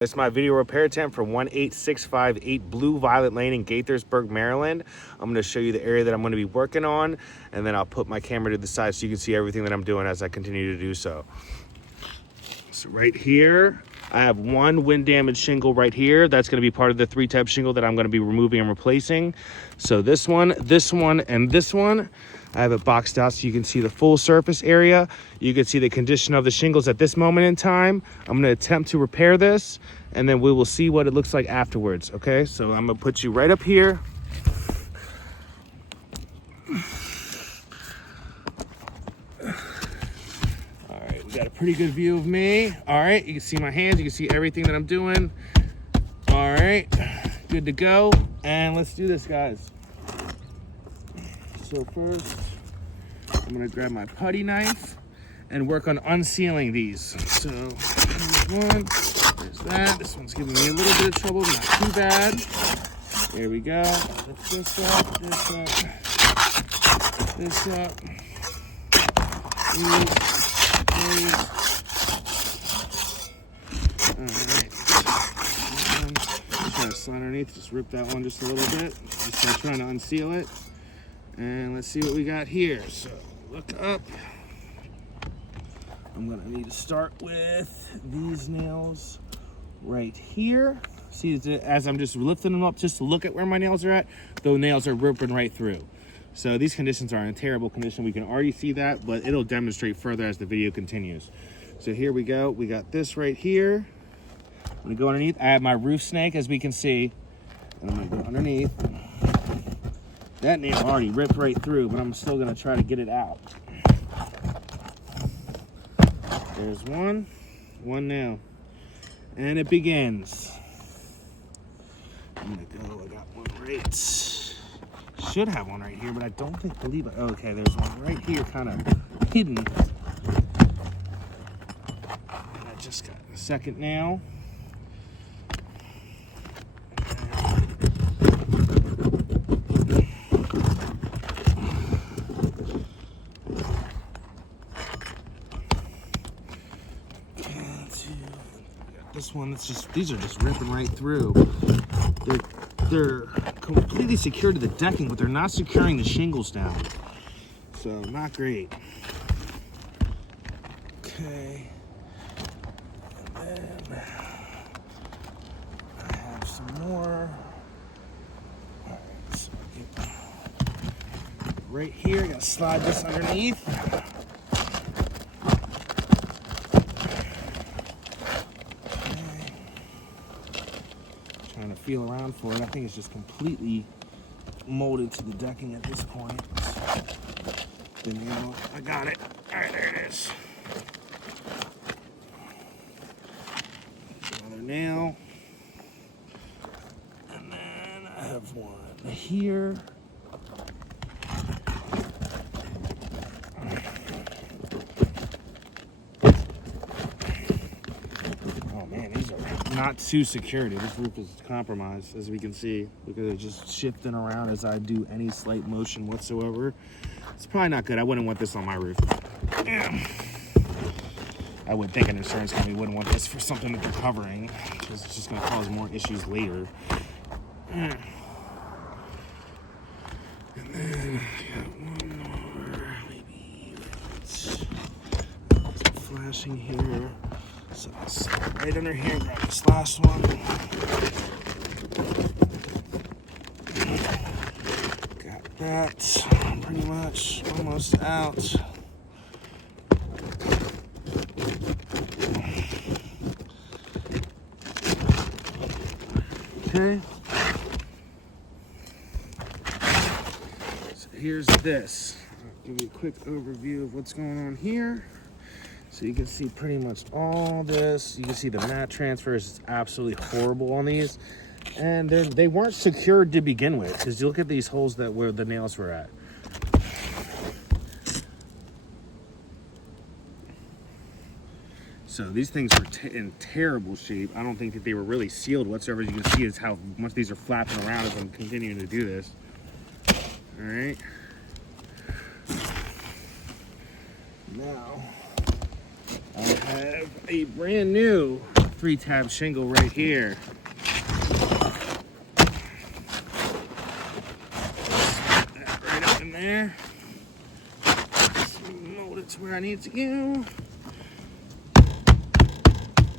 It's my video repair attempt for 18658 Blue Violet Lane in Gaithersburg, Maryland. I'm going to show you the area that I'm going to be working on, and then I'll put my camera to the side so you can see everything that I'm doing as I continue to do so. So right here, I have one wind damaged shingle right here. That's going to be part of the 3-tab shingle that I'm going to be removing and replacing. So this one, and this one, I have it boxed out so you can see the full surface area. You can see the condition of the shingles at this moment in time. I'm going to attempt to repair this, and then we will see what it looks like afterwards, okay? So I'm going to put you right up here. All right, we got a pretty good view of me. All right, you can see my hands. You can see everything that I'm doing. All right, good to go. And let's do this, guys. So first, I'm gonna grab my putty knife and work on unsealing these. So there's one, there's that. This one's giving me a little bit of trouble, but not too bad. There we go. Lift this up, this up, this up. These. All right. I'm trying to slide underneath, just rip that one just a little bit. Just start trying to unseal it. And let's see what we got here. So look up. I'm gonna need to start with these nails right here. See, as I'm just lifting them up just to look at where my nails are at, those nails are ripping right through. So these conditions are in terrible condition. We can already see that, but it'll demonstrate further as the video continues. So here we go. We got this right here. I'm gonna go underneath. I have my roof snake, as we can see. And I'm gonna go underneath. That nail already ripped right through, but I'm still gonna try to get it out. There's one nail. And it begins. I'm gonna go, I got one right. Should have one right here, but I don't believe it. Okay, there's one right here, kind of hidden. And I just got a second nail. This one, these are just ripping right through. They're completely secured to the decking, but they're not securing the shingles down. So not great. Okay. And then I have some more. All right, so right here, I gotta slide this underneath. Trying to feel around for it. I think it's just completely molded to the decking at this point. The nail, I got it. All right, there it is. There's another nail. And then I have one here. Not too secure. This roof is compromised, as we can see, because it's just shifting around as I do any slight motion whatsoever. It's probably not good. I wouldn't want this on my roof. I would think an insurance company wouldn't want this for something that they're covering, because it's just going to cause more issues later. And then I got one more, maybe flashing here. So I'll slide right under here, grab this last one. Got that pretty much almost out. Okay. So here's this. I'll give you a quick overview of what's going on here. So you can see pretty much all this. You can see the mat transfers is absolutely horrible on these. And then they weren't secured to begin with, because you look at these holes that where the nails were at. So these things were in terrible shape. I don't think that they were really sealed whatsoever. As you can see is how much these are flapping around as I'm continuing to do this. All right. Now, I have a brand new 3-tab shingle right here. That right up in there. Mold it to where I need it to go.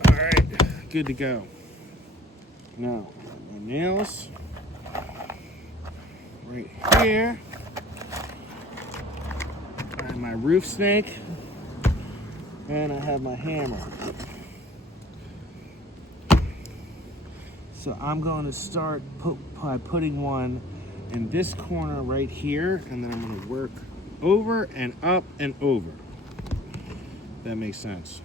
All right, good to go. Now, my nails right here. I have my roof snake, and I have my hammer. So I'm going to start by putting one in this corner right here, and then I'm going to work over and up and over. That makes sense.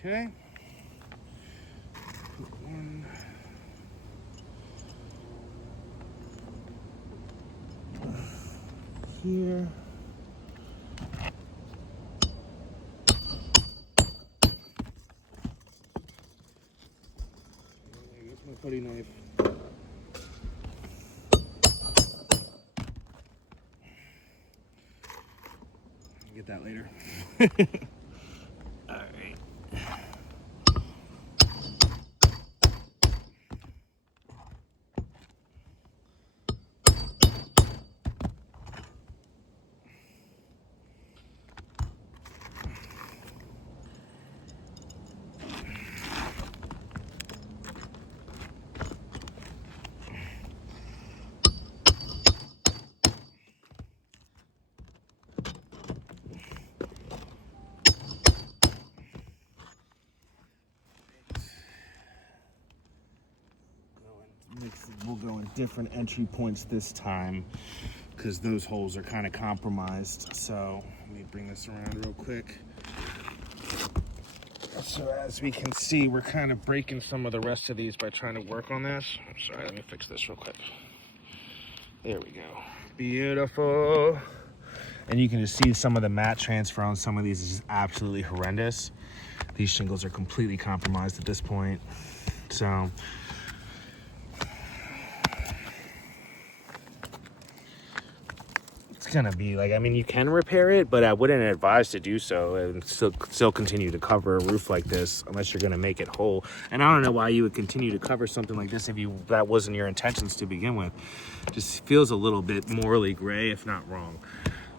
Okay. Put one here. Here's my putty knife. Get that later. All right. We'll go in different entry points this time because those holes are kind of compromised. So let me bring this around real quick. So as we can see, we're kind of breaking some of the rest of these by trying to work on this. Sorry, let me fix this real quick. There we go. Beautiful. And you can just see some of the mat transfer on some of these is just absolutely horrendous. These shingles are completely compromised at this point. So it's gonna be like, I mean, you can repair it, but I wouldn't advise to do so and still continue to cover a roof like this unless you're gonna make it whole. And I don't know why you would continue to cover something like this if that wasn't your intentions to begin with. Just feels a little bit morally gray, if not wrong.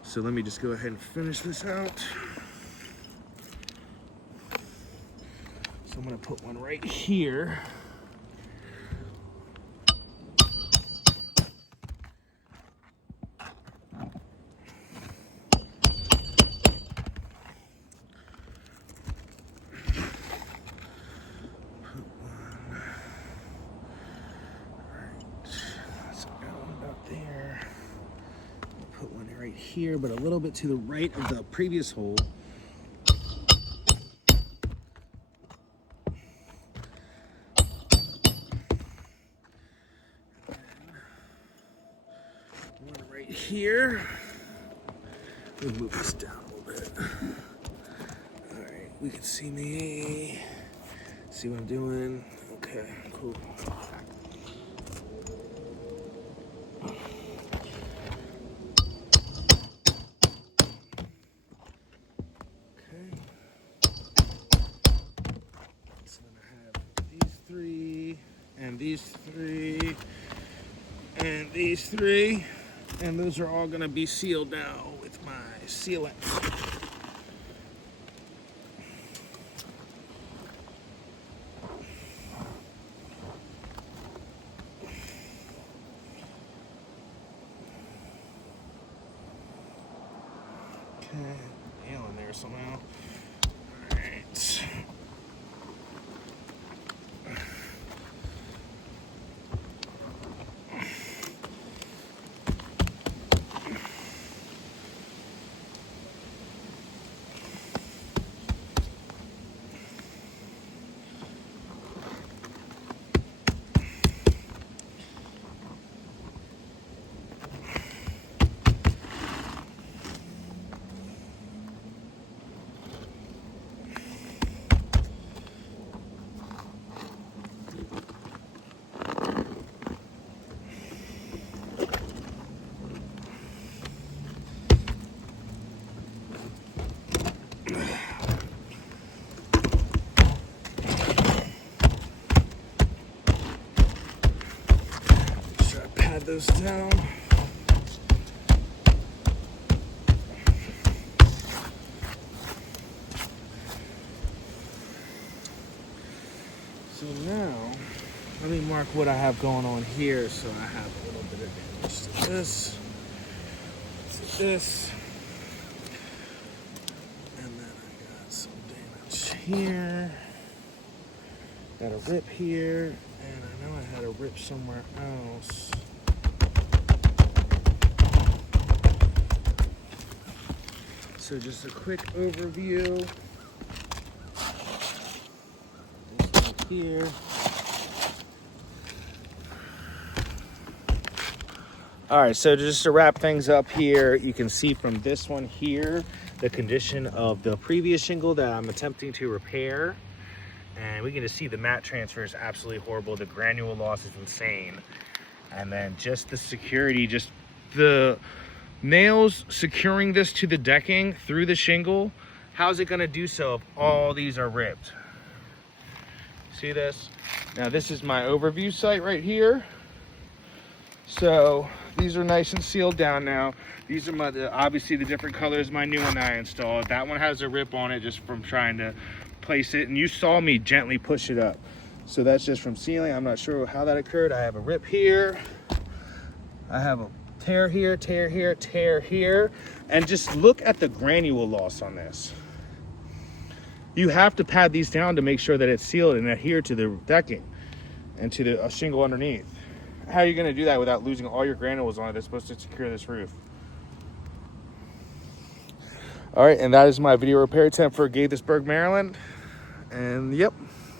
So let me just go ahead and finish this out. So I'm gonna put one right here. Here, but a little bit to the right of the previous hole. One right here. We'll move this down a little bit. All right, we can see me. See what I'm doing? Okay, cool. These three, and these three, and those are all gonna be sealed now with my sealant. Okay, nail in there somehow. All right. Try to pat those down. So now, let me mark what I have going on here. So I have a little bit of damage to this, to this, and then I got some damage here. Got a rip here, and I know I had a rip somewhere else. So just a quick overview. This one here. All right, so just to wrap things up here, you can see from this one here, the condition of the previous shingle that I'm attempting to repair. And we can just see the mat transfer is absolutely horrible. The granule loss is insane. And then just the security, just the nails securing this to the decking through the shingle. How's it gonna do so if all these are ripped? See this? Now this is my overview site right here. So these are nice and sealed down now. These are obviously the different colors, my new one that I installed. That one has a rip on it just from trying to place it, and you saw me gently push it up. So that's just from sealing. I'm not sure how that occurred. I have a rip here. I have a tear here, tear here, tear here. And just look at the granule loss on this. You have to pad these down to make sure that it's sealed and adhere to the decking and to the shingle underneath. How are you gonna do that without losing all your granules on it that's supposed to secure this roof? All right, and that is my video repair attempt for Gaithersburg, Maryland. And yep.